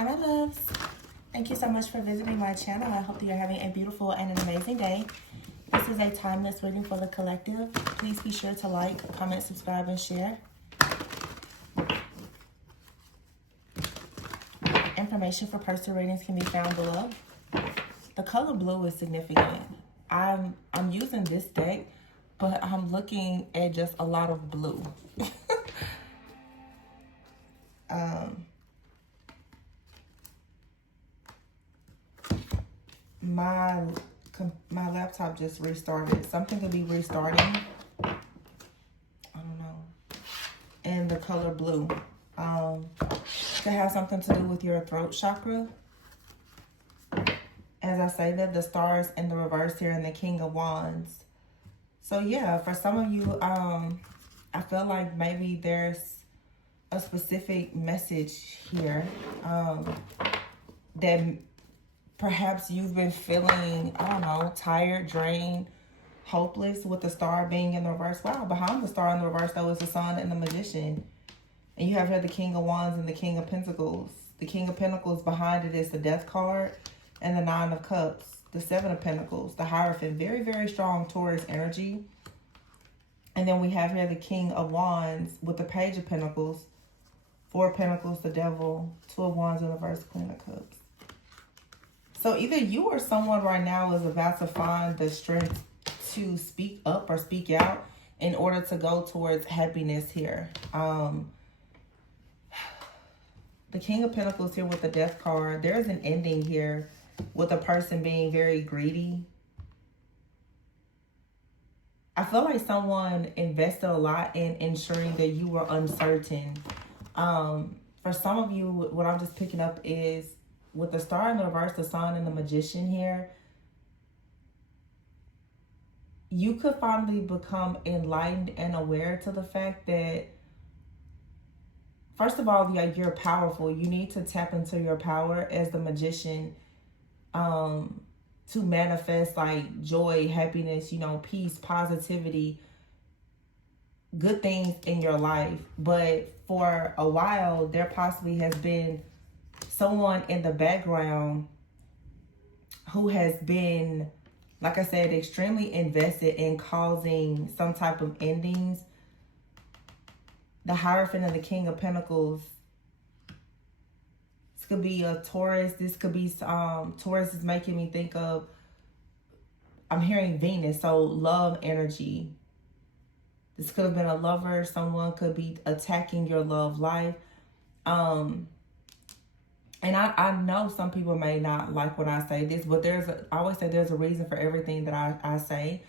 Hi, my loves. Thank you so much for visiting my channel. I hope that you're having a beautiful and an amazing day. This is a timeless reading for the collective. Please be sure to like, comment, subscribe, and share. Information for personal readings can be found below. The color blue is significant. I'm using this deck, but I'm looking at just a lot of blue. My laptop just restarted. Something could be restarting. I don't know. And the color blue could have something to do with your throat chakra. As I say that, the stars in the reverse here and the King of Wands. So yeah, for some of you, I feel like maybe there's a specific message here that perhaps you've been feeling, I don't know, tired, drained, hopeless with the star being in the reverse. Wow, behind the star in the reverse, though, is the Sun and the Magician. And you have here the King of Wands and the King of Pentacles. The King of Pentacles behind it is the Death card and the Nine of Cups. The Seven of Pentacles, the Hierophant. Very, very strong Taurus energy. And then we have here the King of Wands with the Page of Pentacles. Four of Pentacles, the Devil. Two of Wands in reverse, Queen of Cups. So either you or someone right now is about to find the strength to speak up or speak out in order to go towards happiness here. The King of Pentacles here with the Death card. There is an ending here with a person being very greedy. I feel like someone invested a lot in ensuring that you were uncertain. For some of you, what I'm just picking up is with the star in the reverse, the Sun and the Magician here, you could finally become enlightened and aware to the fact that, first of all, yeah, you're powerful. You need to tap into your power as the Magician to manifest like joy, happiness, you know, peace, positivity, good things in your life. But for a while, there possibly has been someone in the background who has been, like I said, extremely invested in causing some type of endings. The Hierophant and the King of Pentacles. This could be a Taurus. This could be, Taurus is making me think of, I'm hearing Venus, so love energy. This could have been a lover. Someone could be attacking your love life. And I know some people may not like when I say this, but I always say there's a reason for everything that I say.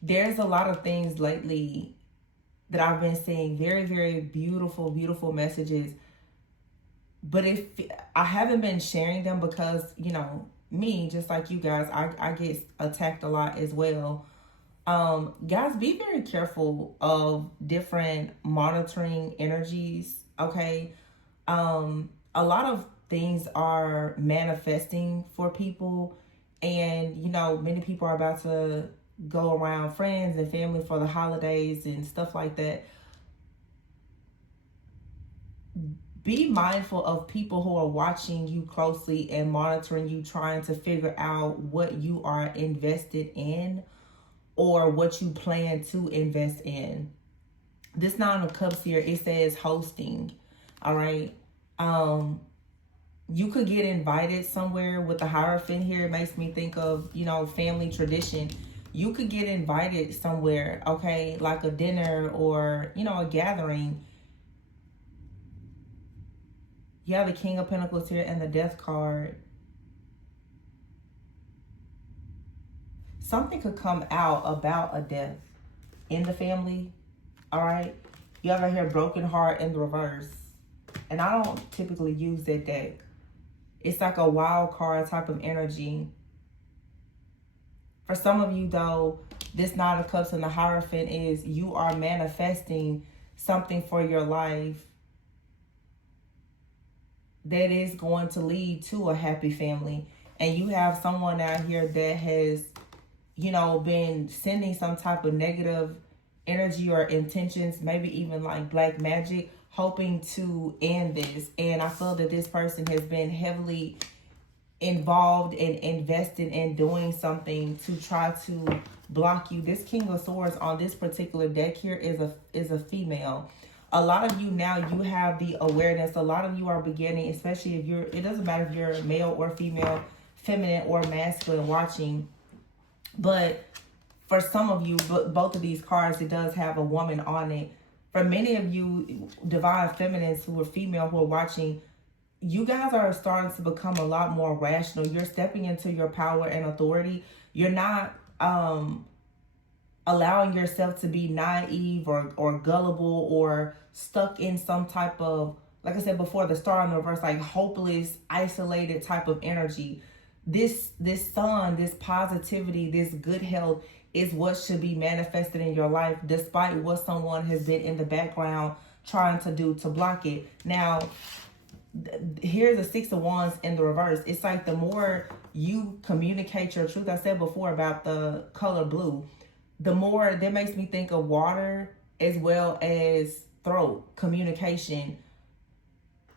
There's a lot of things lately that I've been seeing, very, very beautiful, beautiful messages. But if I haven't been sharing them because, you know, me, just like you guys, I get attacked a lot as well. Guys, be very careful of different monitoring energies, okay? A lot of things are manifesting for people, and you know, many people are about to go around friends and family for the holidays and stuff like that. Be mindful of people who are watching you closely and monitoring you, trying to figure out what you are invested in or what you plan to invest in. This Nine of Cups here, it says hosting, all right? You could get invited somewhere with the Hierophant here. It makes me think of, you know, family tradition. You could get invited somewhere, okay, like a dinner or, you know, a gathering. You have the King of Pentacles here and the Death card. Something could come out about a death in the family, all right? You have right here Broken Heart in the reverse. And I don't typically use that deck. It's like a wild card type of energy. For some of you, though, this Nine of Cups and the Hierophant is you are manifesting something for your life that is going to lead to a happy family. And you have someone out here that has, you know, been sending some type of negative energy or intentions, maybe even like black magic, hoping to end this. And I feel that this person has been heavily involved and invested in doing something to try to block you. This King of Swords on this particular deck here is a female. A lot of you now, you have the awareness. A lot of you are beginning, especially if you're, it doesn't matter if you're male or female, feminine or masculine watching. But for some of you, both of these cards, it does have a woman on it. For many of you, divine feminines who are female who are watching, you guys are starting to become a lot more rational. You're stepping into your power and authority. You're not allowing yourself to be naive or gullible or stuck in some type of, like I said before, the star in the reverse, like hopeless, isolated type of energy. This sun, this positivity, this good health is what should be manifested in your life, despite what someone has been in the background trying to do to block it. Now, here's the Six of Wands in the reverse. It's like the more you communicate your truth, I said before about the color blue, the more that makes me think of water as well as throat, communication.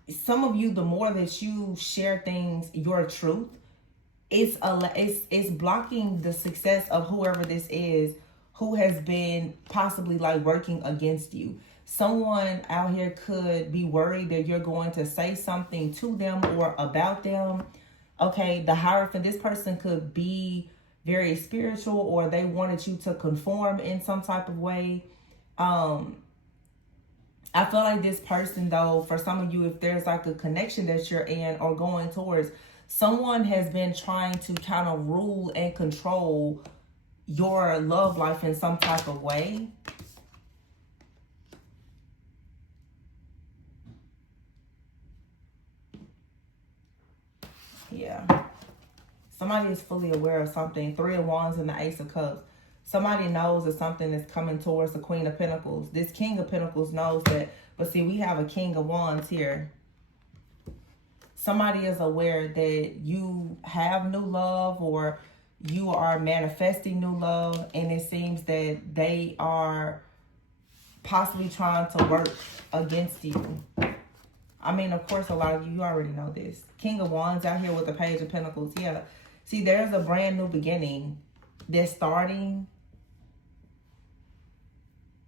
Some of you, the more that you share things, your truth, it's blocking the success of whoever this is who has been possibly like working against you. Someone out here could be worried that you're going to say something to them or about them. Okay, the Hierophant, this person could be very spiritual, or they wanted you to conform in some type of way. I feel like this person, though, for some of you, if there's like a connection that you're in or going towards, someone has been trying to kind of rule and control your love life in some type of way. Yeah. Somebody is fully aware of something. Three of Wands and the Ace of Cups. Somebody knows that something is coming towards the Queen of Pentacles. This King of Pentacles knows that. But see, we have a King of Wands here. Somebody is aware that you have new love, or you are manifesting new love. And it seems that they are possibly trying to work against you. I mean, of course, a lot of you already know this. King of Wands out here with the Page of Pentacles. Yeah. See, there's a brand new beginning that's starting.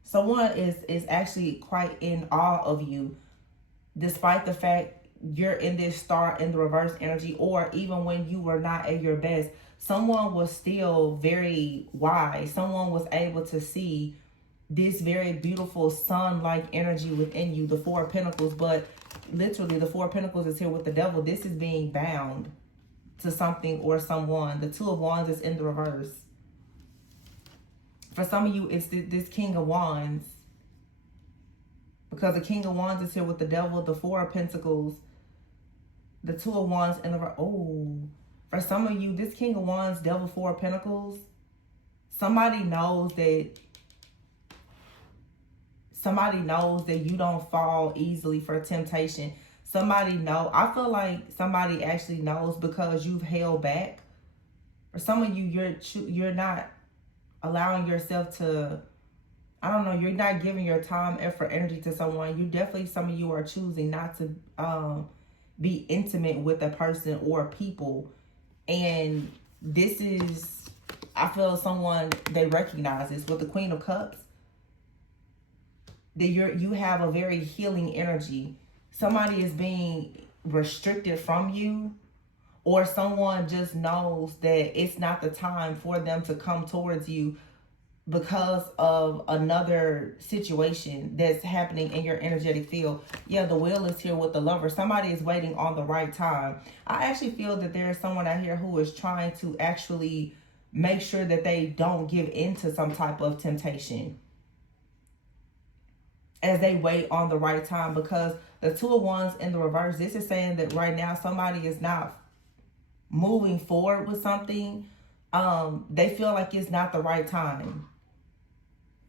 Someone is actually quite in awe of you, despite the fact you're in this star in the reverse energy, or even when you were not at your best. Someone was still very wise. Someone was able to see this very beautiful sun-like energy within you, the Four of Pentacles. But literally, the Four of Pentacles is here with the Devil. This is being bound to something or someone. The Two of Wands is in the reverse. For some of you, it's this King of Wands, because the King of Wands is here with the Devil, the Four of Pentacles, the Two of Wands in the... Oh, for some of you, this King of Wands, Devil, Four of Pentacles, somebody knows that you don't fall easily for temptation. Somebody know. I feel like somebody actually knows because you've held back. For some of you, you're not allowing yourself to, I don't know, you're not giving your time, effort, energy to someone. You definitely, some of you are choosing not to be intimate with a person or people. And this is, I feel someone, they recognize this with the Queen of Cups, that you have a very healing energy. Somebody is being restricted from you, or someone just knows that it's not the time for them to come towards you because of another situation that's happening in your energetic field. Yeah, the Wheel is here with the Lover. Somebody is waiting on the right time. I actually feel that there's someone out here who is trying to actually make sure that they don't give into some type of temptation as they wait on the right time. Because the Two of Wands in the reverse, this is saying that right now somebody is not moving forward with something. They feel like it's not the right time.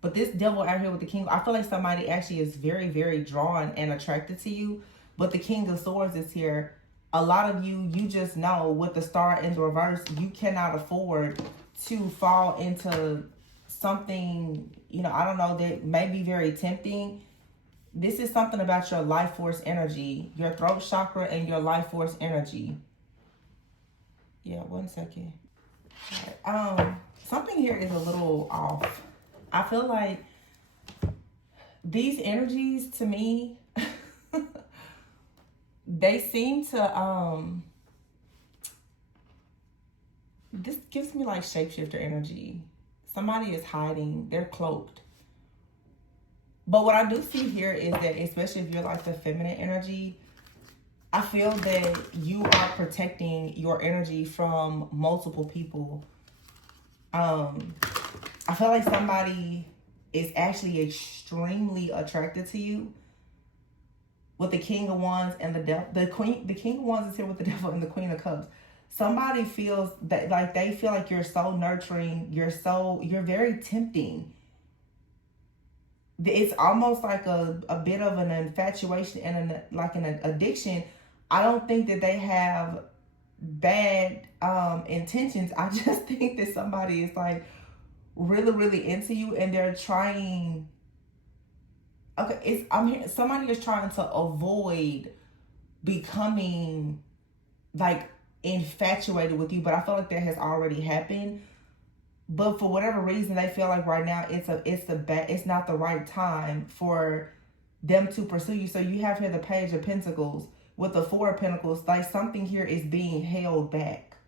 But this Devil out here with the King, I feel like somebody actually is very, very drawn and attracted to you. But the King of Swords is here. A lot of you, you just know with the Star in the reverse, you cannot afford to fall into something, you know, I don't know, that may be very tempting. This is something about your life force energy, your throat chakra and your life force energy. Yeah, 1 second. Right. Something here is a little off. I feel like these energies to me, they seem to, this gives me like shapeshifter energy. Somebody is hiding, they're cloaked. But what I do see here is that, especially if you're like the feminine energy, I feel that you are protecting your energy from multiple people. I feel like somebody is actually extremely attracted to you. With the King of Wands and the Devil, the King of Wands is here with the Devil and the Queen of Cups. Somebody feels that, like, they feel like you're so nurturing, you're very tempting. It's almost like a bit of an infatuation and an addiction. I don't think that they have bad intentions. I just think that somebody is like really, really into you, and they're trying. Okay, somebody is trying to avoid becoming like infatuated with you, but I feel like that has already happened. But for whatever reason, they feel like right now it's not the right time for them to pursue you. So you have here the Page of Pentacles with the Four of Pentacles. Like, something here is being held back.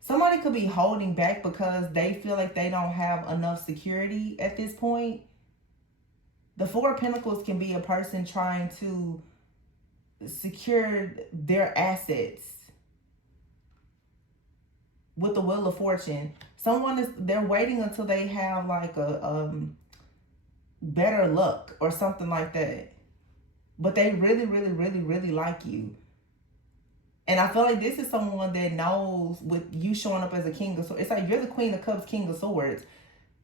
Somebody could be holding back because they feel like they don't have enough security at this point. The Four of Pentacles can be a person trying to secure their assets. With the Wheel of Fortune, they're waiting until they have like a better luck or something like that. But they really, really, really, really like you. And I feel like this is someone that knows, with you showing up as a King of Swords, it's like you're the Queen of Cups, King of Swords.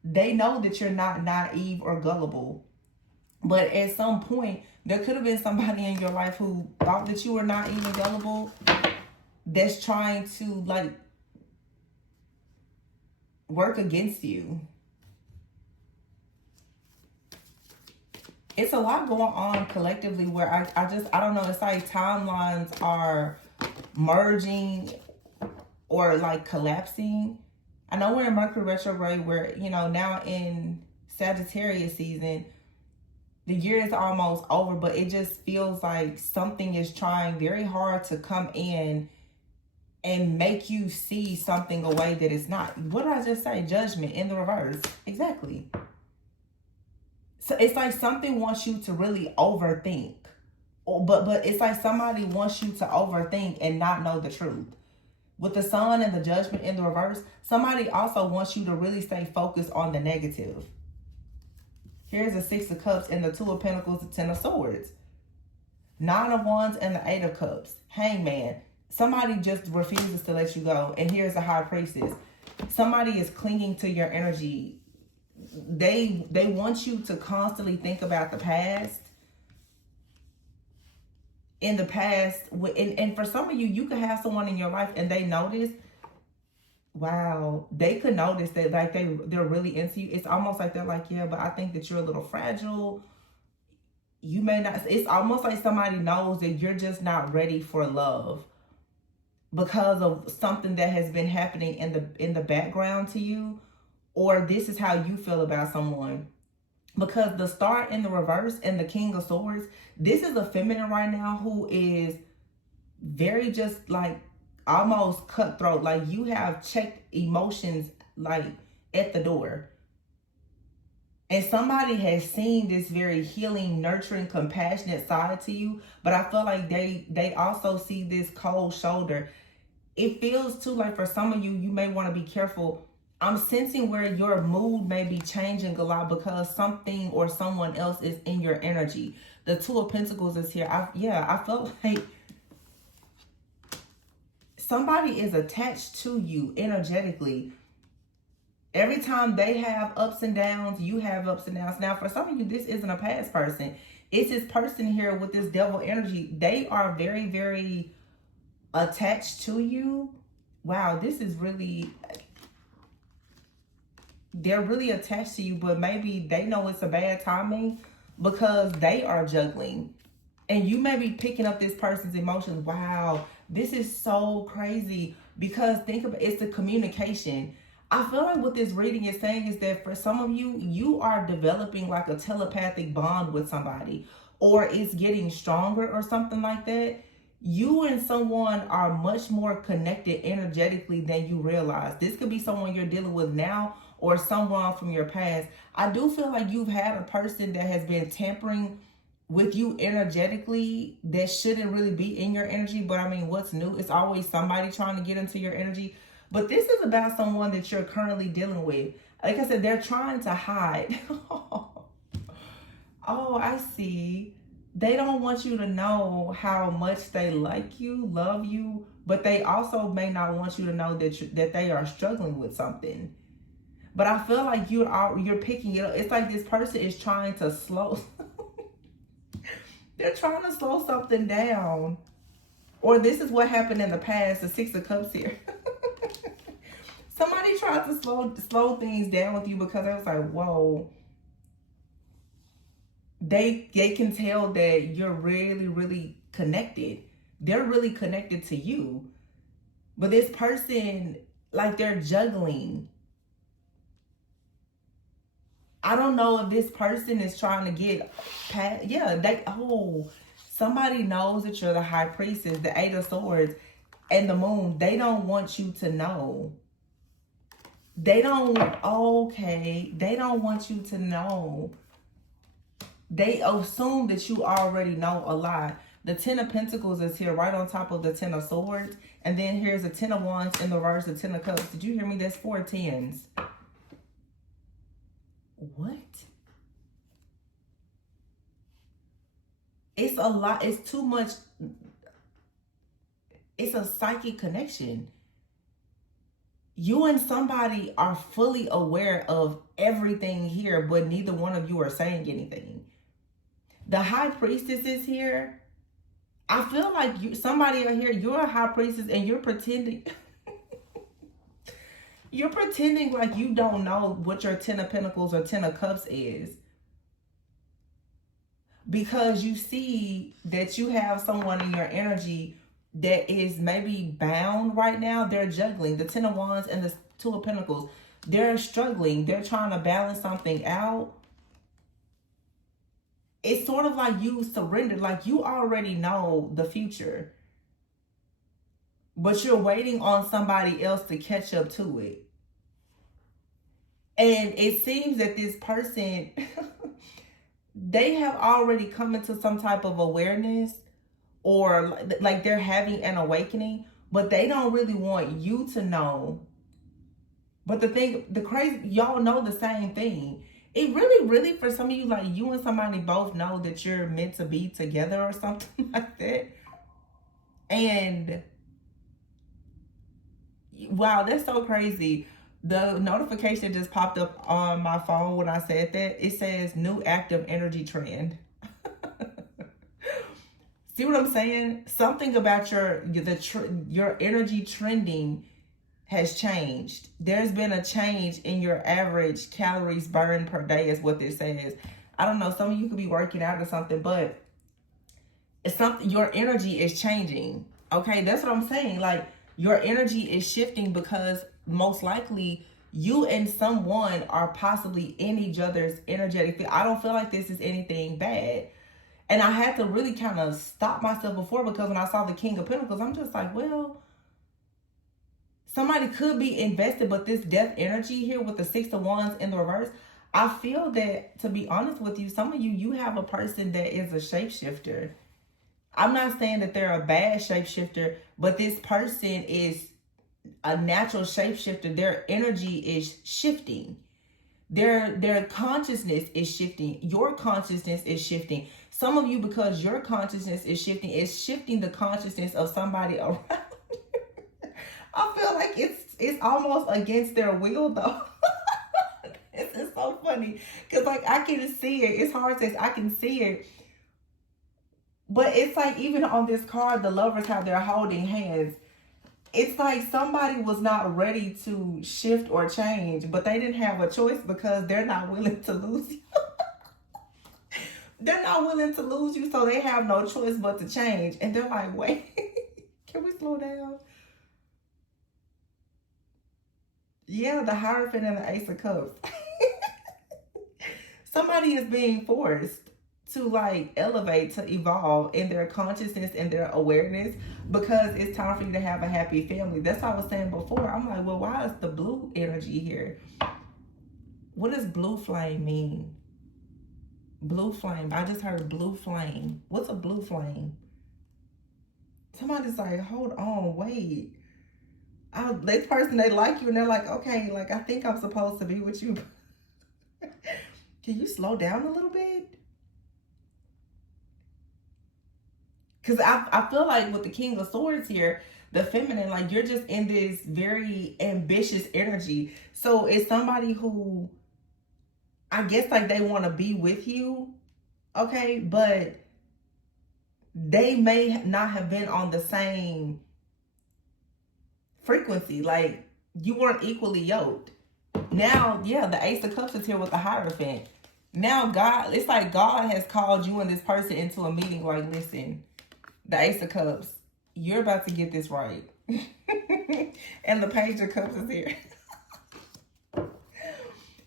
They know that you're not naive or gullible. But at some point, there could have been somebody in your life who thought that you were naive and gullible, that's trying to like work against you. It's a lot going on collectively where I don't know, it's like timelines are merging or like collapsing. I know we're in Mercury retrograde, where, you know, now in Sagittarius season, the year is almost over, but it just feels like something is trying very hard to come in and make you see something a way that it's not. What did I just say? Judgment in the reverse. Exactly. So it's like something wants you to really overthink. But it's like somebody wants you to overthink and not know the truth. With the Sun and the Judgment in the reverse, somebody also wants you to really stay focused on the negative. Here's the Six of Cups and the Two of Pentacles, the Ten of Swords. Nine of Wands and the Eight of Cups. Hangman. Somebody just refuses to let you go. And here's the High Priestess. Somebody is clinging to your energy. They want you to constantly think about the past. In the past, and for some of you, you could have someone in your life and they notice, wow, they could notice that like they're really into you. It's almost like they're like, yeah, but I think that you're a little fragile. You may not, it's almost like somebody knows that you're just not ready for love, because of something that has been happening in the background to you, or this is how you feel about someone. Because the Star in the reverse and the King of Swords, this is a feminine right now who is very just like almost cutthroat. Like, you have checked emotions like at the door. And somebody has seen this very healing, nurturing, compassionate side to you. But I feel like they also see this cold shoulder. It feels too like for some of you, you may want to be careful. I'm sensing where your mood may be changing a lot because something or someone else is in your energy. The Two of Pentacles is here. I felt like somebody is attached to you energetically. Every time they have ups and downs, you have ups and downs. Now, for some of you, this isn't a past person. It's this person here with this devil energy. They are very, very attached to you. Wow, this is really, they're really attached to you, but maybe they know it's a bad timing. because they are juggling. And you may be picking up this person's emotions. Wow, this is so crazy. Because think about it's the communication. I feel like what this reading is saying is that for some of you, you are developing like a telepathic bond with somebody, or it's getting stronger or something like that. You and someone are much more connected energetically than you realize. This could be someone you're dealing with now or someone from your past. I do feel like you've had a person that has been tampering with you energetically that shouldn't really be in your energy. But I mean, what's new? It's always somebody trying to get into your energy. But this is about someone that you're currently dealing with. Like I said, they're trying to hide. Oh, I see. They don't want you to know how much they like you, love you, but they also may not want you to know that they are struggling with something. But I feel like you're picking it up. It's like this person is trying to slow. They're trying to slow something down. Or this is what happened in the past, the Six of Cups here. Somebody tried to slow things down with you because it was like, whoa. They can tell that you're really, really connected. They're really connected to you. But this person, like they're juggling. I don't know if this person is trying to get past. Yeah, somebody knows that you're the High Priestess, the Eight of Swords, and the Moon. They don't want you to know. They don't want you to know. They assume that you already know a lot. The Ten of Pentacles is here right on top of the Ten of Swords. And then here's the Ten of Wands in the reverse, the Ten of Cups. Did you hear me? That's 4 tens. What? It's a lot. It's too much. It's a psychic connection. You and somebody are fully aware of everything here, but neither one of you are saying anything. The High Priestess is here. I feel like somebody out here, you're a High Priestess and you're pretending. You're pretending like you don't know what your Ten of Pentacles or Ten of Cups is. Because you see that you have someone in your energy that is maybe bound right now. They're juggling. The Ten of Wands and the Two of Pentacles. They're struggling. They're trying to balance something out. It's sort of like you surrendered. Like you already know the future. But you're waiting on somebody else to catch up to it. And it seems that this person, they have already come into some type of awareness, or like they're having an awakening, but they don't really want you to know. But the crazy, y'all know the same thing. It really, for some of you, like you and somebody both know that you're meant to be together or something like that. And wow, that's so crazy. The notification just popped up on my phone when I said that. It says new active energy trend. See what I'm saying? Something about your energy trending has changed. There's been a change in your average calories burned per day is what this says. I don't know. Some of you could be working out or something, but it's something, your energy is changing. Okay, that's what I'm saying. Like your energy is shifting because most likely you and someone are possibly in each other's energetic field. I don't feel like this is anything bad. And I had to really kind of stop myself before, because when I saw the King of Pentacles, I'm just like, well, somebody could be invested, but this death energy here with the Six of Wands in the reverse, I feel that, to be honest with you, some of you have a person that is a shapeshifter. I'm not saying that they're a bad shapeshifter, but this person is a natural shapeshifter. Their energy is shifting. Their consciousness is shifting. Your consciousness is shifting. Some of you, because your consciousness is shifting the consciousness of somebody around. I feel like it's almost against their will, though. This is so funny, because like I can see it. It's hard to say. I can see it. But it's like, even on this card, the lovers have their holding hands. It's like somebody was not ready to shift or change, but they didn't have a choice because they're not willing to lose you. They're not willing to lose you, so they have no choice but to change. And they're like, wait, can we slow down? Yeah, the Hierophant and the Ace of Cups. Somebody is being forced to like elevate, to evolve in their consciousness and their awareness, because it's time for you to have a happy family. That's what I was saying before. I'm like, well, why is the blue energy here? What does blue flame mean? Blue flame. I just heard blue flame. What's a blue flame? Somebody's like, hold on, wait. This person, they like you and they're like, okay, like I think I'm supposed to be with you. Can you slow down a little bit? Because I feel like with the King of Swords here, the feminine, like you're just in this very ambitious energy. So it's somebody who, I guess like they want to be with you, okay? But they may not have been on the same frequency. Like you weren't equally yoked. Now, yeah, the Ace of Cups is here with the Hierophant. Now God, it's like God has called you and this person into a meeting like, listen, the Ace of Cups, you're about to get this right. And the Page of Cups is here.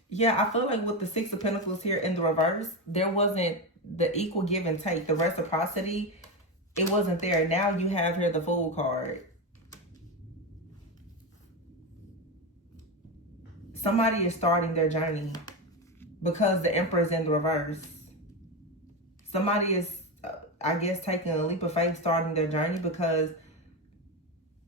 Yeah, I feel like with the Six of Pentacles here in the reverse, there wasn't the equal give and take, the reciprocity. It wasn't there. Now you have here the Fool card. Somebody is starting their journey because the Emperor is in the reverse. Somebody is, I guess, taking a leap of faith, starting their journey, because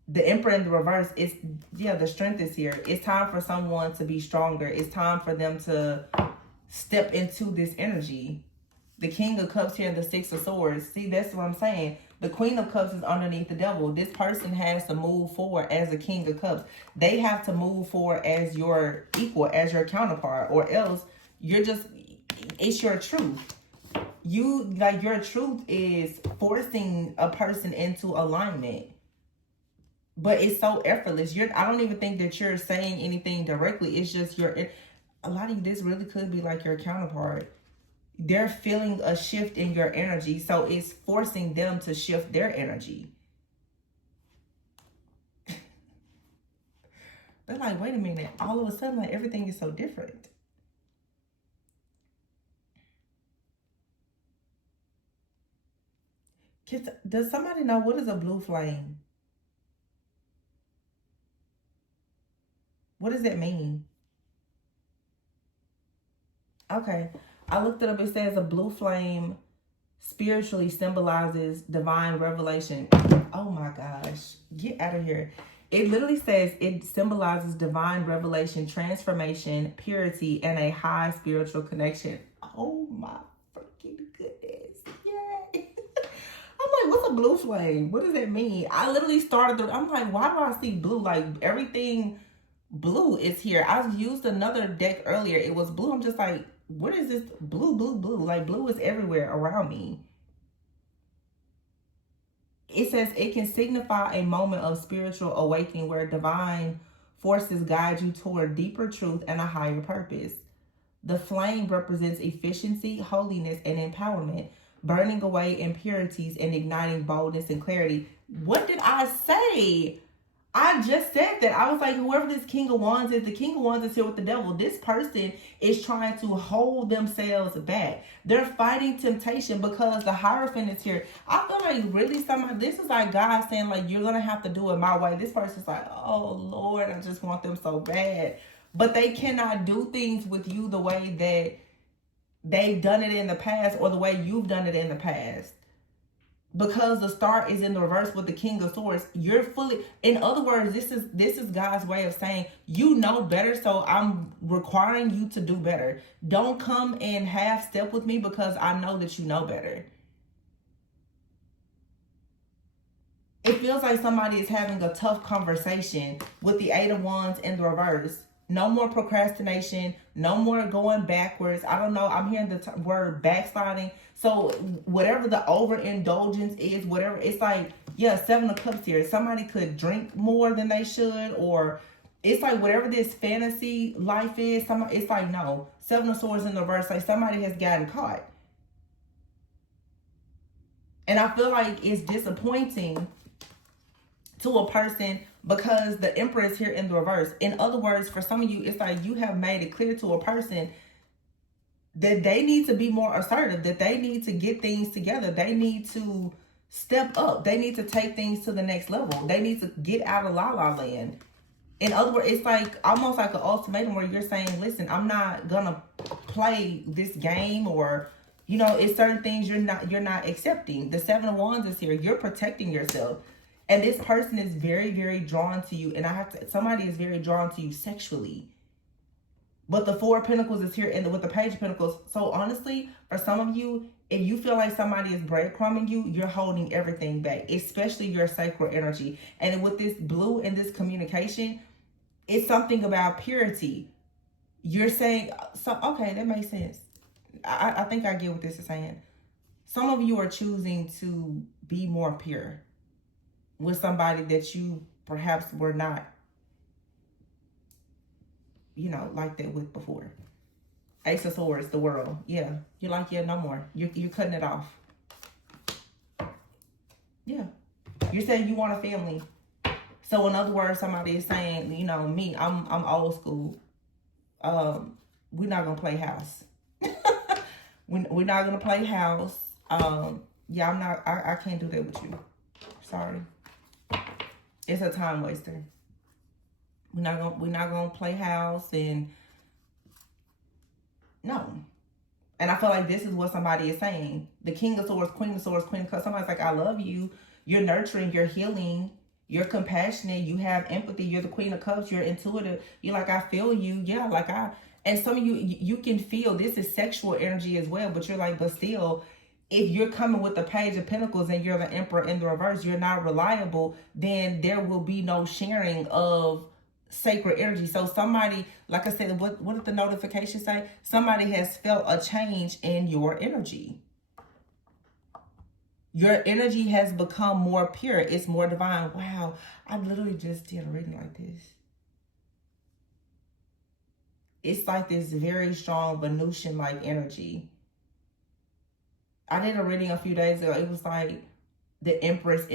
the Emperor in the reverse is, yeah, the strength is here. It's time for someone to be stronger. It's time for them to step into this energy. The King of Cups here, the Six of Swords. See, that's what I'm saying. The Queen of Cups is underneath the Devil. This person has to move forward as a King of Cups. They have to move forward as your equal, as your counterpart, or else you're just, it's your truth. You, like, your truth is forcing a person into alignment. But it's so effortless. I don't even think that you're saying anything directly. It's just a lot of this really could be like your counterpart. They're feeling a shift in your energy. So it's forcing them to shift their energy. They're like, wait a minute. All of a sudden, like, everything is so different. Does somebody know what is a blue flame? What does that mean? Okay. I looked it up. It says a blue flame spiritually symbolizes divine revelation. Oh my gosh. Get out of here. It literally says it symbolizes divine revelation, transformation, purity, and a high spiritual connection. Oh my freaking goodness. Yay. I'm like, what's a blue flame? What does that mean? I literally I'm like, why do I see blue? Like, everything blue is here. I used another deck earlier. It was blue. I'm just like, what is this? Blue, blue, blue. Like, blue is everywhere around me. It says it can signify a moment of spiritual awakening where divine forces guide you toward deeper truth and a higher purpose. The flame represents efficiency, holiness, and empowerment, burning away impurities and igniting boldness and clarity. What did I say? I just said that. I was like, whoever this King of Wands is, the King of Wands is here with the Devil. This person is trying to hold themselves back. They're fighting temptation because the Hierophant is here. I feel like really this is like God saying, like, you're going to have to do it my way. This person's like, oh, Lord, I just want them so bad. But they cannot do things with you the way that they've done it in the past or the way you've done it in the past. Because the star is in the reverse with the King of Swords, you're fully, in other words, this is God's way of saying, you know better, so I'm requiring you to do better. Don't come and half step with me because I know that you know better. It feels like somebody is having a tough conversation with the Eight of Wands in the reverse. No more procrastination. No more going backwards. I don't know. I'm hearing the word backsliding. So whatever the overindulgence is, whatever, it's like, yeah, Seven of Cups here. Somebody could drink more than they should, or it's like whatever this fantasy life is, it's like, no. Seven of Swords in the reverse, like somebody has gotten caught. And I feel like it's disappointing to a person because the Emperor is here in the reverse. In other words, for some of you, it's like you have made it clear to a person that they need to be more assertive, that they need to get things together. They need to step up. They need to take things to the next level. They need to get out of la la land. In other words, it's like almost like an ultimatum where you're saying, listen, I'm not gonna play this game, or you know, it's certain things you're not accepting. The Seven of Wands is here. You're protecting yourself. And this person is very, very drawn to you. And somebody is very drawn to you sexually. But the Four of Pentacles is here with the Page of Pentacles. So honestly, for some of you, if you feel like somebody is breadcrumbing you, you're holding everything back, especially your sacral energy. And with this blue and this communication, it's something about purity. You're saying, so okay, that makes sense. I think I get what this is saying. Some of you are choosing to be more pure with somebody that you perhaps were not, you know, like that with before. Ace of Swords, the World. Yeah. You're like, yeah, no more. You're cutting it off. Yeah. You're saying you want a family. So in other words, somebody is saying, you know, me, I'm old school. We're not gonna play house. We're not gonna play house. Yeah, I can't do that with you. Sorry. It's a time waster. We're not gonna play house, and no. And I feel like this is what somebody is saying. The King of Swords, Queen of Swords, Queen of Cups. Somebody's like, I love you. You're nurturing, you're healing, you're compassionate, you have empathy, you're the Queen of Cups, you're intuitive. You're like, I feel you. Yeah, like and some of you can feel this is sexual energy as well, but you're like, but still, if you're coming with the Page of Pentacles and you're the Emperor in the reverse, you're not reliable, then there will be no sharing of sacred energy. So somebody, like I said, what did the notification say? Somebody has felt a change in your energy. Your energy has become more pure. It's more divine. Wow, I literally just did a reading like this. It's like this very strong Venusian-like energy. I did a reading a few days ago. It was like the Empress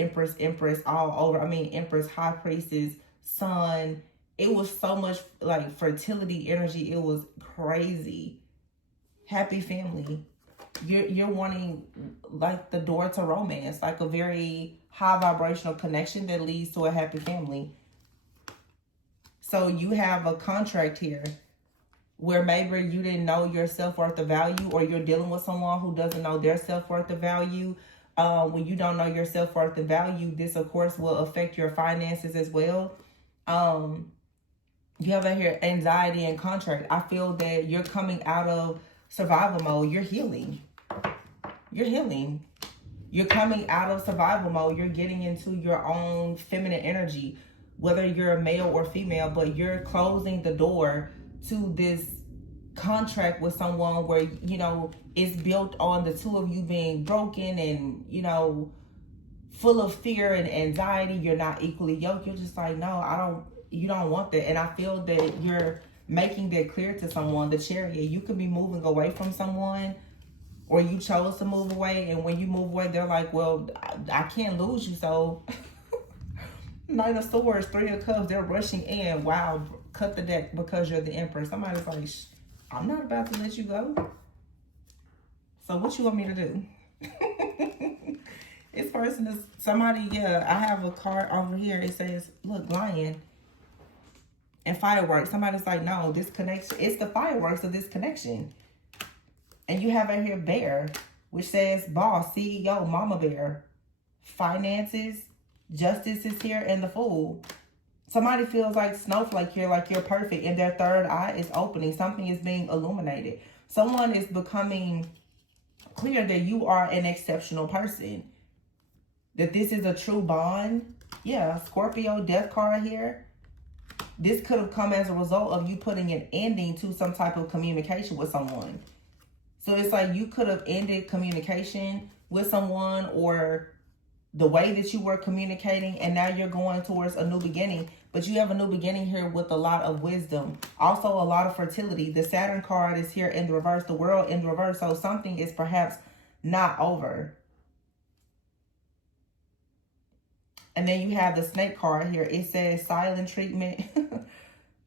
all over. I mean, Empress, High Priestess, Sun. It was so much like fertility energy. It was crazy. Happy family. You're wanting like the door to romance, like a very high vibrational connection that leads to a happy family. So you have a contract here where maybe you didn't know your self-worth of value, or you're dealing with someone who doesn't know their self-worth of value. When you don't know your self-worth of value, this of course will affect your finances as well. You have here anxiety and contract. I feel that you're coming out of survival mode. You're healing. You're healing. You're coming out of survival mode. You're getting into your own feminine energy, whether you're a male or female, but you're closing the door to this contract with someone where, you know, it's built on the two of you being broken and, you know, full of fear and anxiety. You're not equally yoked. You're just like, no, you don't want that. And I feel that you're making that clear to someone. The Chariot, you could be moving away from someone, or you chose to move away, and when you move away, they're like, well, I can't lose you, so Knight of Swords, Three of Cups, they're rushing in. Wow, cut the deck because you're the Emperor. Somebody's like, I'm not about to let you go. So what you want me to do? This person is somebody, yeah, I have a card over here. It says, look, Lion and fireworks. Somebody's like, no, this connection, it's the fireworks of this connection. And you have right here Bear, which says boss, CEO, mama bear, finances, justice is here, and the Fool. Somebody feels like snowflake here, like you're perfect, and their third eye is opening. Something is being illuminated. Someone is becoming clear that you are an exceptional person, that this is a true bond. Yeah, Scorpio, death card here. This could have come as a result of you putting an ending to some type of communication with someone. So it's like you could have ended communication with someone, or the way that you were communicating, and now you're going towards a new beginning. But you have a new beginning here with a lot of wisdom. Also a lot of fertility. The Saturn card is here in the reverse, the World in the reverse. So something is perhaps not over. And then you have the snake card here. It says silent treatment,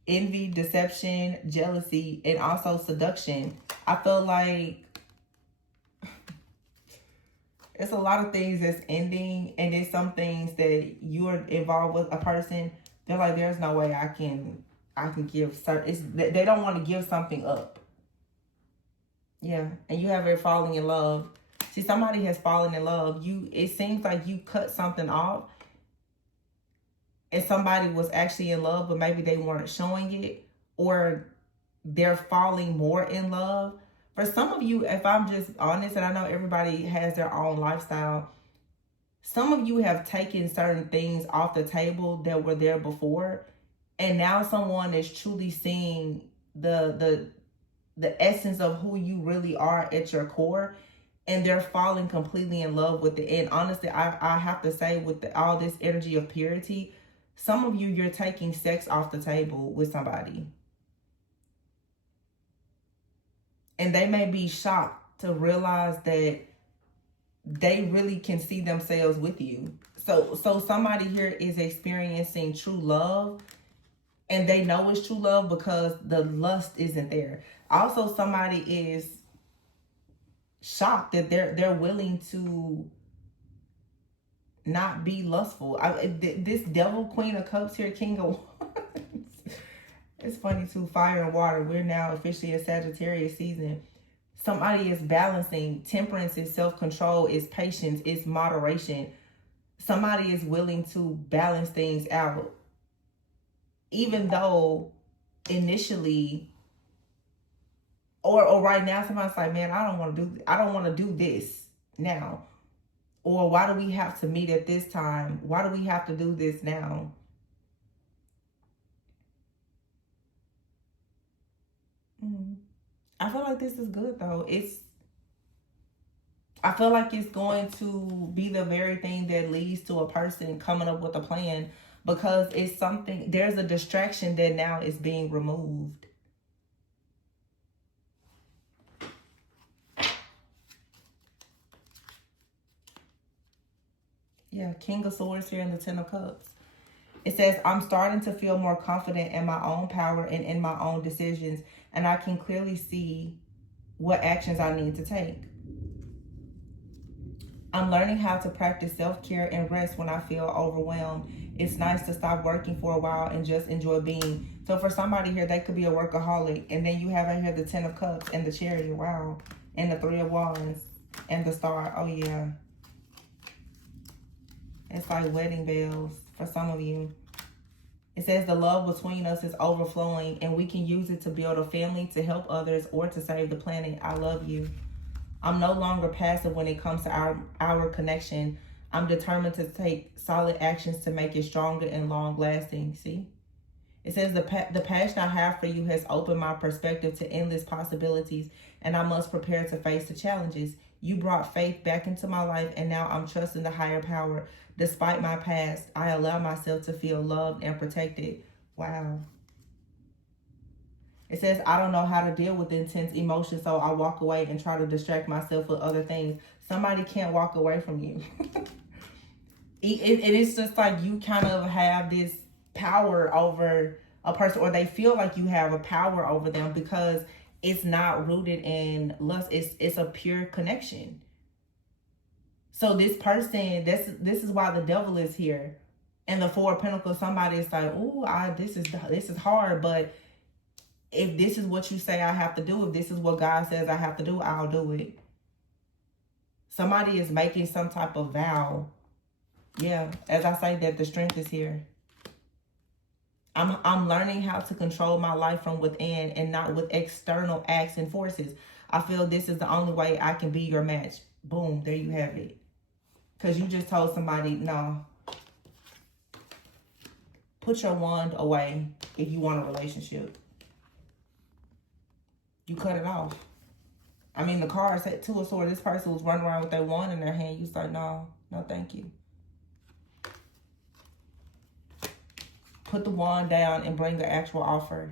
envy, deception, jealousy, and also seduction. I feel like it's a lot of things that's ending, and there's some things that you're involved with a person. They're like, there's no way I can give certain. They don't want to give something up. Yeah, and you have it falling in love. See, somebody has fallen in love. It seems like you cut something off, and somebody was actually in love, but maybe they weren't showing it, or they're falling more in love. For some of you, if I'm just honest, and I know everybody has their own lifestyle, some of you have taken certain things off the table that were there before, and now someone is truly seeing the essence of who you really are at your core, and they're falling completely in love with it. And honestly, I have to say, with all this energy of purity, some of you, you're taking sex off the table with somebody. And they may be shocked to realize that they really can see themselves with you. So somebody here is experiencing true love, and they know it's true love because the lust isn't there. Also, somebody is shocked that they're willing to not be lustful. This devil, Queen of Cups here, King of Wands. It's funny too, fire and water. We're now officially in Sagittarius season. Somebody is balancing. Temperance is self-control, is patience, is moderation. Somebody is willing to balance things out. Even though initially, or right now, somebody's like, man, I don't want to do this now. Or why do we have to meet at this time? Why do we have to do this now? I feel like this is good though. I feel like it's going to be the very thing that leads to a person coming up with a plan, because it's something, there's a distraction that now is being removed. Yeah, King of Swords here in the Ten of Cups. It says, I'm starting to feel more confident in my own power and in my own decisions, and I can clearly see what actions I need to take. I'm learning how to practice self-care and rest when I feel overwhelmed. It's nice to stop working for a while and just enjoy being. So for somebody here, they could be a workaholic. And then you have in here the Ten of Cups and the Chariot. Wow. And the Three of Wands and the Star. Oh, yeah. It's like wedding bells for some of you. It says the love between us is overflowing, and we can use it to build a family, to help others, or to save the planet. I love you. I'm no longer passive when it comes to our connection. I'm determined to take solid actions to make it stronger and long-lasting. See? It says the passion I have for you has opened my perspective to endless possibilities, and I must prepare to face the challenges. You brought faith back into my life, and now I'm trusting the higher power. Despite my past, I allow myself to feel loved and protected. Wow. It says, I don't know how to deal with intense emotions, so I walk away and try to distract myself with other things. Somebody can't walk away from you. It is just like you kind of have this power over a person, or they feel like you have a power over them, because it's not rooted in lust. It's a pure connection. So this person, this is why the devil is here. And the Four of Pentacles, somebody is like, oh, this is hard, but if this is what you say I have to do, if this is what God says I have to do, I'll do it. Somebody is making some type of vow. Yeah, as I say that, the strength is here. I'm learning how to control my life from within and not with external acts and forces. I feel this is the only way I can be your match. Boom, there you have it. Because you just told somebody, no. Put your wand away if you want a relationship. You cut it off. I mean, the card said Two of Swords. This person was running around with their wand in their hand. You like, no, thank you. Put the wand down and bring the actual offer.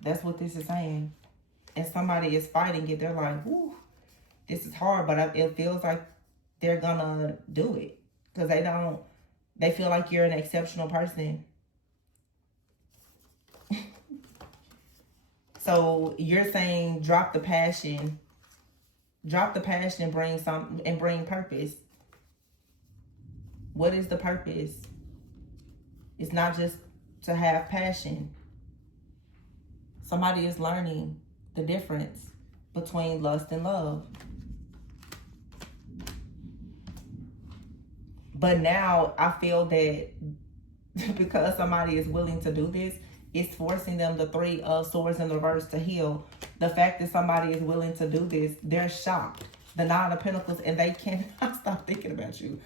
That's what this is saying. And somebody is fighting it. They're like, whoo, this is hard, but it feels like they're gonna do it. Because they don't, They feel like you're an exceptional person. So you're saying drop the passion. Drop the passion and bring purpose. What is the purpose? It's not just to have passion. Somebody is learning the difference between lust and love. But now I feel that because somebody is willing to do this, it's forcing them, the Three of Swords in reverse, to heal. The fact that somebody is willing to do this, they're shocked. The Nine of Pentacles, and they cannot stop thinking about you.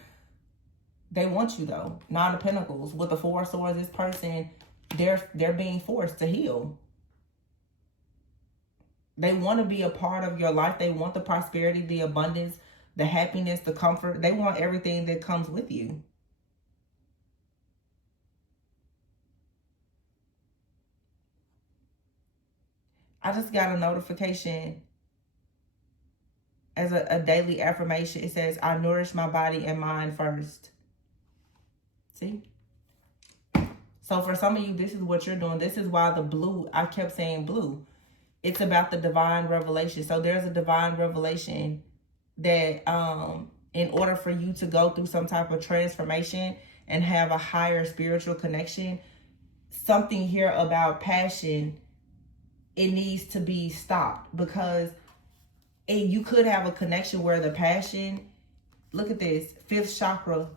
They want you though. Nine of Pentacles with the Four of Swords. This person, they're being forced to heal. They want to be a part of your life. They want the prosperity, the abundance, the happiness, the comfort. They want everything that comes with you. I just got a notification as a daily affirmation. It says, I nourish my body and mind first. See? So for some of you, this is what you're doing. This is why the blue, I kept saying blue. It's about the divine revelation. So there's a divine revelation that in order for you to go through some type of transformation and have a higher spiritual connection, something here about passion, it needs to be stopped, because you could have a connection where the passion, look at this, 5th chakra,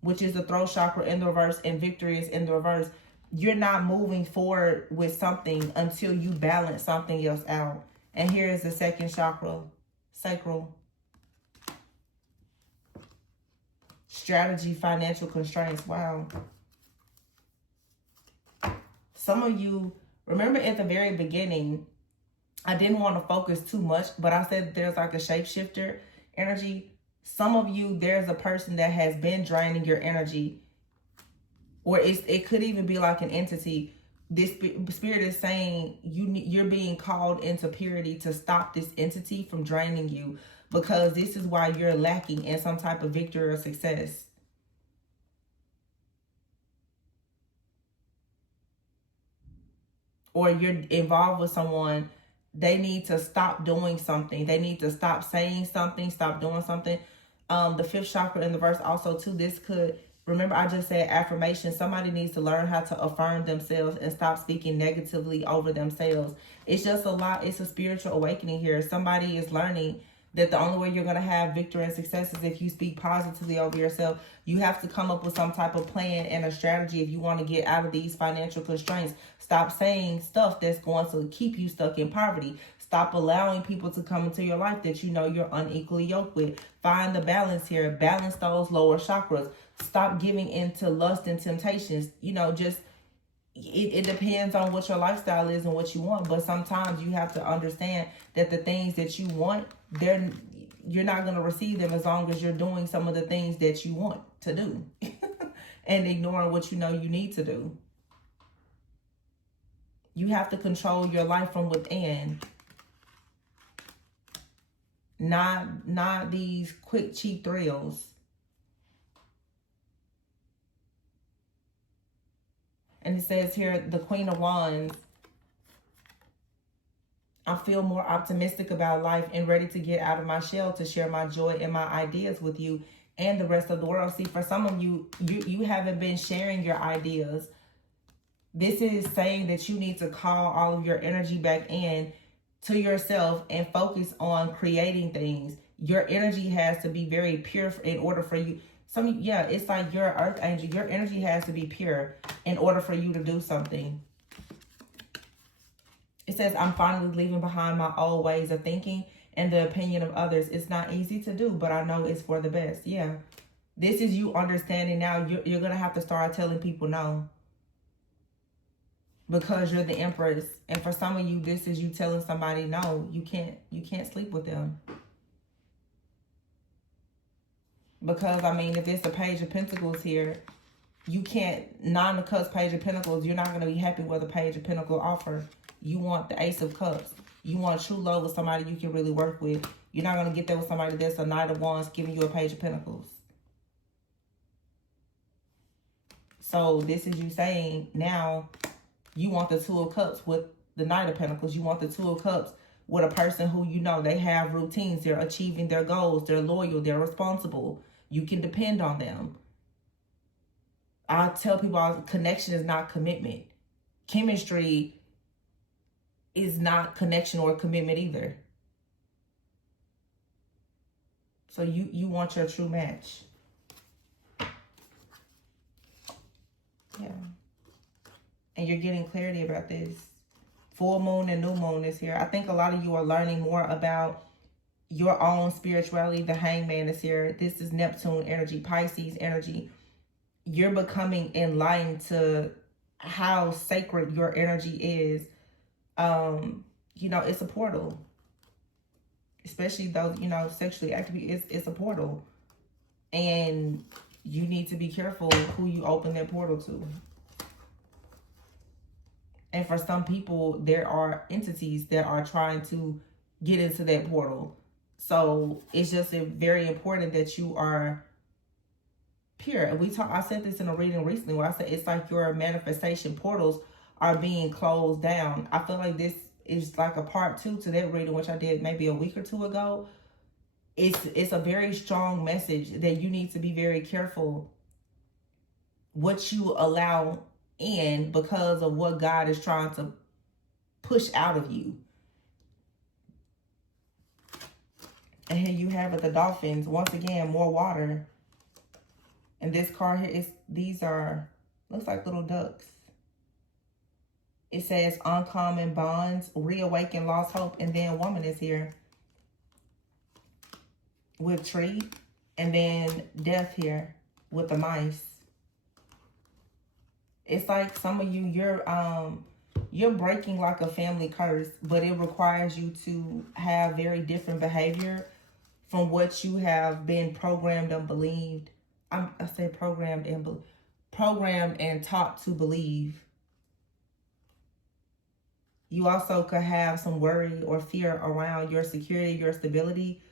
which is the throat chakra in the reverse, and victory is in the reverse. You're not moving forward with something until you balance something else out. And here is the 2nd chakra, sacral. Strategy, financial constraints. Wow. Some of you, remember at the very beginning, I didn't want to focus too much, but I said there's like a shapeshifter energy. Some of you, there's a person that has been draining your energy, or it could even be like an entity. This spirit is saying you're being called into purity to stop this entity from draining you, because this is why you're lacking in some type of victory or success. Or you're involved with someone, they need to stop doing something. They need to stop saying something, stop doing something. The 5th chakra in the verse also too, this could, remember I just said affirmation. Somebody needs to learn how to affirm themselves and stop speaking negatively over themselves. It's just a lot. It's a spiritual awakening here. Somebody is learning that the only way you're going to have victory and success is if you speak positively over yourself. You have to come up with some type of plan and a strategy if you want to get out of these financial constraints. Stop saying stuff that's going to keep you stuck in poverty. Stop allowing people to come into your life that you know you're unequally yoked with. Find the balance here. Balance those lower chakras. Stop giving into lust and temptations. You know, just it depends on what your lifestyle is and what you want. But sometimes you have to understand that the things that you want, you're not going to receive them as long as you're doing some of the things that you want to do and ignoring what you know you need to do. You have to control your life from within. Not these quick, cheap thrills. And it says here, the Queen of Wands. I feel more optimistic about life and ready to get out of my shell to share my joy and my ideas with you and the rest of the world. See, for some of you, you haven't been sharing your ideas. This is saying that you need to call all of your energy back in to yourself and focus on creating things. Your energy has to be very pure in order for you. It's like you're an earth angel. Your energy has to be pure in order for you to do something. It says, I'm finally leaving behind my old ways of thinking and the opinion of others. It's not easy to do, but I know it's for the best. Yeah. This is you understanding now. You're going to have to start telling people no. Because you're the Empress. And for some of you, this is you telling somebody no. You can't sleep with them. Because, I mean, if it's the Page of Pentacles here, you can't, 9 of Cups, Page of Pentacles, you're not going to be happy with the Page of Pentacles offer. You want the Ace of Cups. You want true love with somebody you can really work with. You're not going to get that with somebody that's a Knight of Wands giving you a Page of Pentacles. So this is you saying now you want the Two of Cups with the Knight of Pentacles. You want the Two of Cups with a person who you know they have routines. They're achieving their goals. They're loyal. They're responsible. You can depend on them. I tell people connection is not commitment. Chemistry is not connection or commitment either. So you want your true match. Yeah. And you're getting clarity about this. Full moon and new moon is here. I think a lot of you are learning more about your own spirituality. The Hangman is here. This is Neptune energy, Pisces energy. You're becoming enlightened to how sacred your energy is. You know, it's a portal. Especially those, you know, sexually active, it's a portal. And you need to be careful who you open that portal to. And for some people, there are entities that are trying to get into that portal. So it's just very important that you are pure. And I said this in a reading recently where I said it's like your manifestation portals are being closed down. I feel like this is like a part 2 to that reading, which I did maybe a week or 2 ago. It's a very strong message that you need to be very careful what you allow in because of what God is trying to push out of you. And here you have it, the dolphins. Once again, more water. And this card here these are, looks like little ducks. It says uncommon bonds, reawaken lost hope, and then woman is here with tree, and then death here with the mice. It's like some of you, you're breaking like a family curse, but it requires you to have very different behavior from what you have been programmed and believed. I say programmed and taught to believe. You also could have some worry or fear around your security, your stability.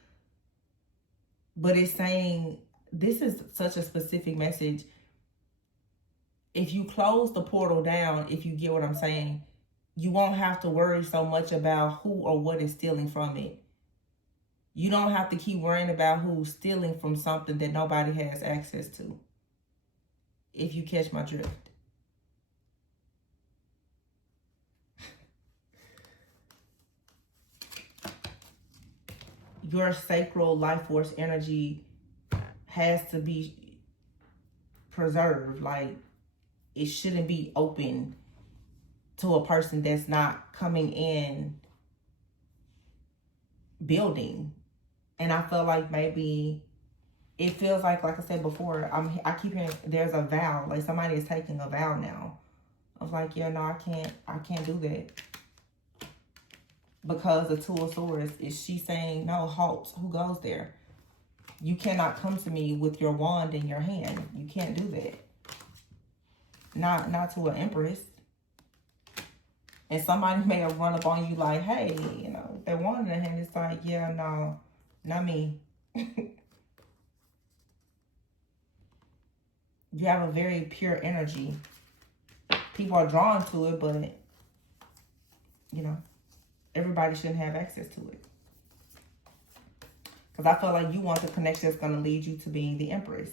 But it's saying, this is such a specific message. If you close the portal down, if you get what I'm saying, you won't have to worry so much about who or what is stealing from it. You don't have to keep worrying about who's stealing from something that nobody has access to. If you catch my drift. Your sacral life force energy has to be preserved. Like, it shouldn't be open to a person that's not coming in building. And I feel like maybe it feels like I said before, I keep hearing there's a vow, like somebody is taking a vow now. I was like, yeah, no, I can't do that. Because the Two of Swords, is she saying, no, halt, who goes there? You cannot come to me with your wand in your hand. You can't do that. Not to an empress. And somebody may have run up on you like, hey, you know, their wand in their hand. It's like, yeah, no, not me. You have a very pure energy. People are drawn to it, but, you know, everybody shouldn't have access to it. Because I feel like you want the connection that's going to lead you to being the empress.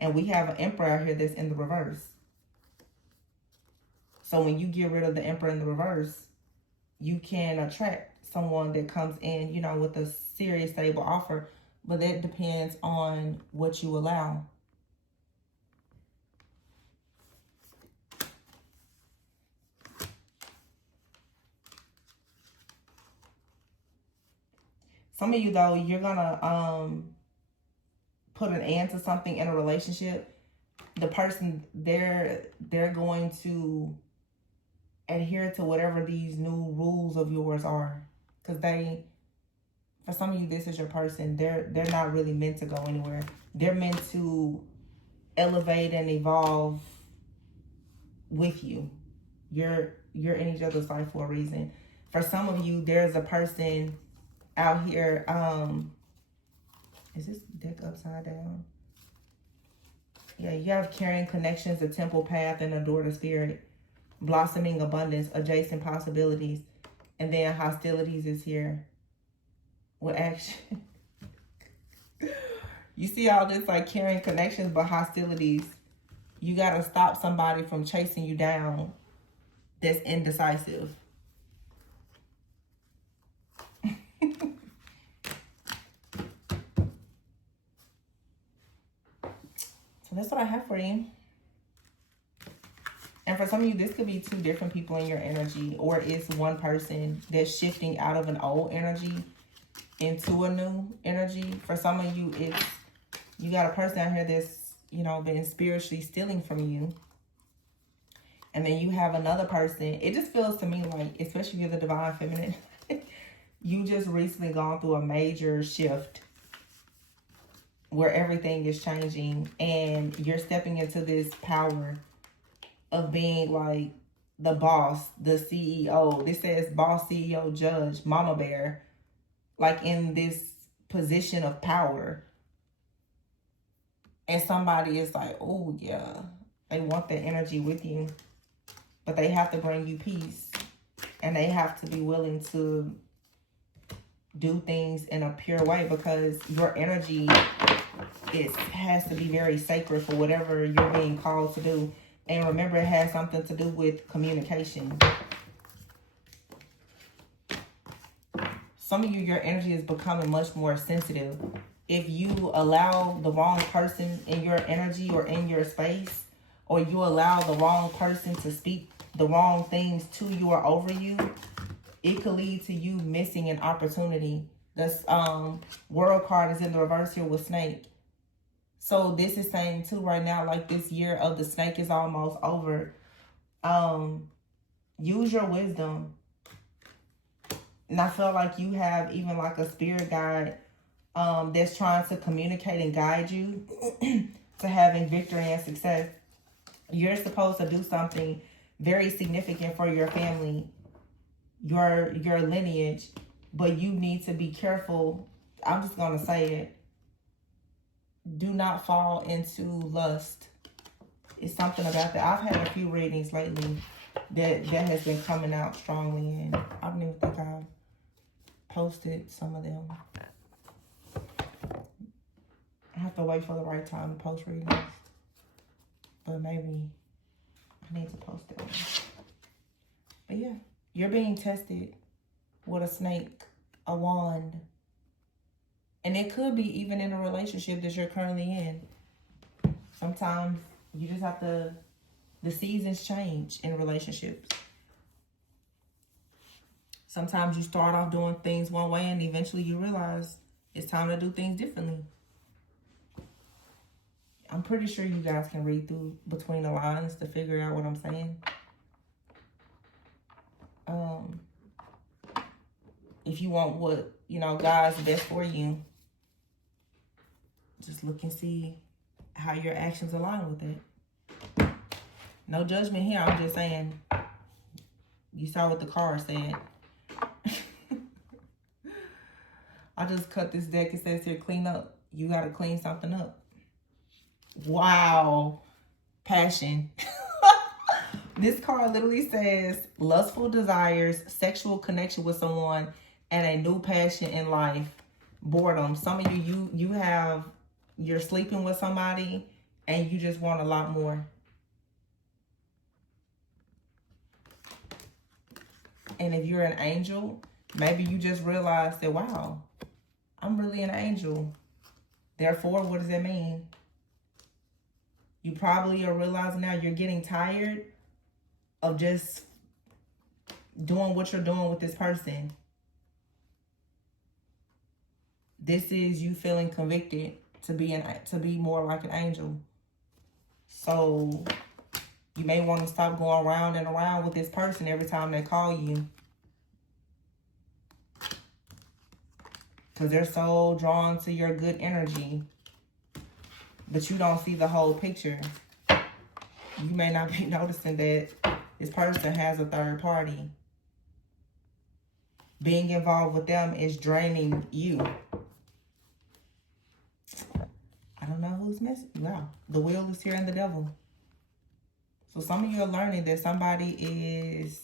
And we have an emperor here that's in the reverse. So when you get rid of the emperor in the reverse, you can attract someone that comes in, you know, with a serious, stable offer. But that depends on what you allow. Some of you, though, you're going to put an end to something in a relationship. The person, they're going to adhere to whatever these new rules of yours are. Because for some of you, this is your person. They're not really meant to go anywhere. They're meant to elevate and evolve with you. You're in each other's life for a reason. For some of you, there's a person out here, is this deck upside down? Yeah, you have caring connections, a temple path, and a door to spirit. Blossoming abundance, adjacent possibilities. And then hostilities is here with action. You see all this like caring connections, but hostilities. You got to stop somebody from chasing you down that's indecisive. So that's what I have for you. And for some of you, this could be two different people in your energy, or it's one person that's shifting out of an old energy into a new energy. For some of you, it's you got a person out here that's, you know, been spiritually stealing from you. And then you have another person. It just feels to me like, especially if you're the divine feminine, you just recently gone through a major shift where everything is changing and you're stepping into this power of being like the boss, the CEO. This says boss, CEO, judge, mama bear, like in this position of power. And somebody is like, oh yeah, they want that energy with you, but they have to bring you peace, and they have to be willing to do things in a pure way, because your energy has to be very sacred for whatever you're being called to do. And remember, it has something to do with communication. Some of you, your energy is becoming much more sensitive. If you allow the wrong person in your energy or in your space, or you allow the wrong person to speak the wrong things to you or over you, it could lead to you missing an opportunity. This world card is in the reverse here with snake. So this is saying too right now, like this year of the snake is almost over. Use your wisdom. And I feel like you have even like a spirit guide that's trying to communicate and guide you to having victory and success. You're supposed to do something very significant for your family, your lineage, but you need to be careful. I'm just going to say it. Do not fall into lust. It's something about that. I've had a few readings lately that has been coming out strongly, and I don't even think I've posted some of them. I have to wait for the right time to post readings, but maybe I need to post it. But yeah, you're being tested with a snake, a wand. And it could be even in a relationship that you're currently in. Sometimes you just have to, the seasons change in relationships. Sometimes you start off doing things one way and eventually you realize it's time to do things differently. I'm pretty sure you guys can read through between the lines to figure out what I'm saying. If you want what, you know, God's best for you, just look and see how your actions align with it. No judgment here. I'm just saying, you saw what the card said. I just cut this deck. It says here, clean up. You got to clean something up. Wow. Passion. This card literally says lustful desires, sexual connection with someone, and a new passion in life. Boredom. Some of you're sleeping with somebody and you just want a lot more. And if you're an angel, maybe you just realize that, wow, I'm really an angel. Therefore, what does that mean? You probably are realizing now you're getting tired of just doing what you're doing with this person. This is you feeling convicted to be more like an angel. So you may want to stop going around and around with this person every time they call you, because they're so drawn to your good energy, but you don't see the whole picture. You may not be noticing that this person has a third party. Being involved with them is draining you. I don't know who's messing? Wow. The wheel is here and the devil. So some of you are learning that somebody is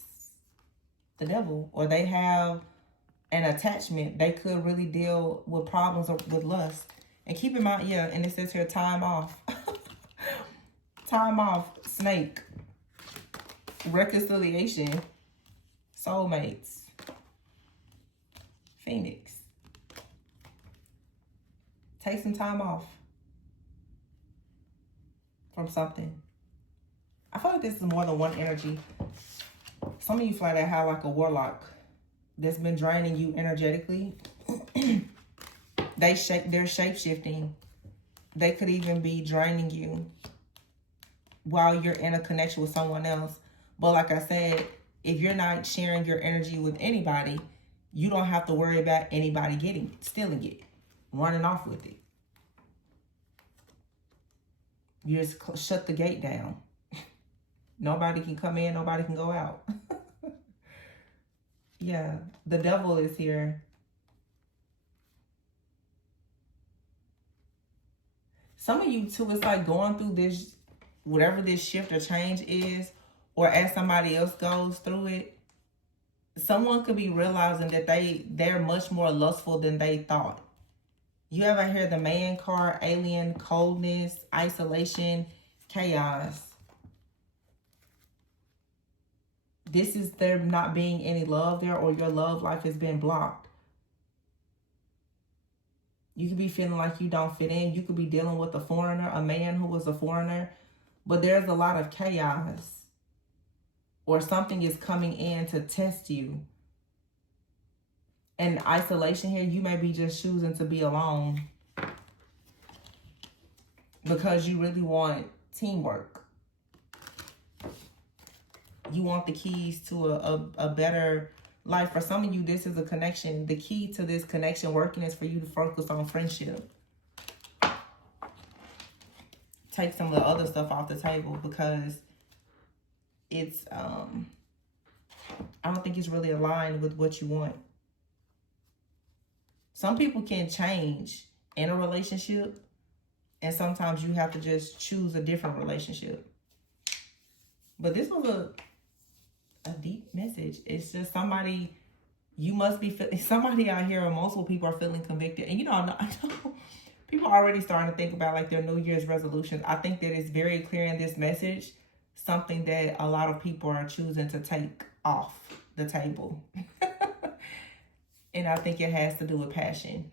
the devil, or they have an attachment. They could really deal with problems with lust. And keep in mind, yeah, and it says here, time off. Time off, snake. Reconciliation. Soulmates. Phoenix. Take some time off from something. I feel like this is more than one energy. Some of you feel like they have like a warlock that's been draining you energetically. They're shape-shifting. They could even be draining you while you're in a connection with someone else. But like I said, if you're not sharing your energy with anybody, you don't have to worry about anybody stealing it, running off with it. You just shut the gate down. Nobody can come in, nobody can go out. Yeah, the devil is here. Some of you too, it's like going through this, whatever this shift or change is, or as somebody else goes through it, someone could be realizing that they're much more lustful than they thought. You ever hear the man card, alien, coldness, isolation, chaos. This is there not being any love there, or your love life has been blocked. You could be feeling like you don't fit in. You could be dealing with a foreigner, a man who was a foreigner. But there's a lot of chaos. Or something is coming in to test you. And isolation here, you may be just choosing to be alone. Because you really want teamwork. You want the keys to a better life. For some of you, this is a connection. The key to this connection working is for you to focus on friendship. Take some of the other stuff off the table, because it's, I don't think it's really aligned with what you want. Some people can change in a relationship, and sometimes you have to just choose a different relationship. But this was a deep message. It's just somebody, you must be feeling, somebody out here, or multiple people are feeling convicted. And you know, I know people are already starting to think about like their New Year's resolutions. I think that it's very clear in this message, something that a lot of people are choosing to take off the table. And I think it has to do with passion.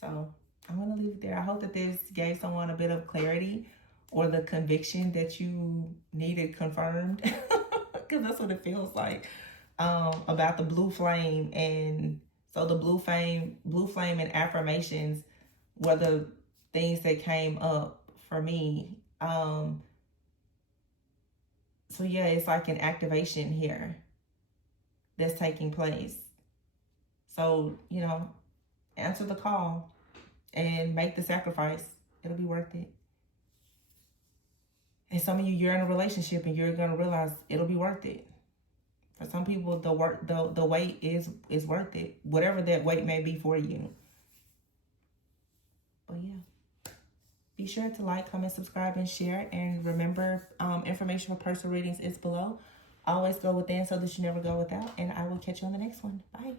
So I'm going to leave it there. I hope that this gave someone a bit of clarity, or the conviction that you needed confirmed. Because that's what it feels like, about the blue flame. And so the blue flame and affirmations were the things that came up for me. So yeah, it's like an activation here that's taking place. So, you know, answer the call and make the sacrifice. It'll be worth it. And some of you, you're in a relationship and you're going to realize it'll be worth it. For some people, the wait is worth it. Whatever that wait may be for you. But yeah. Be sure to like, comment, subscribe, and share. And remember, information for personal readings is below. Always go within so that you never go without. And I will catch you on the next one. Bye.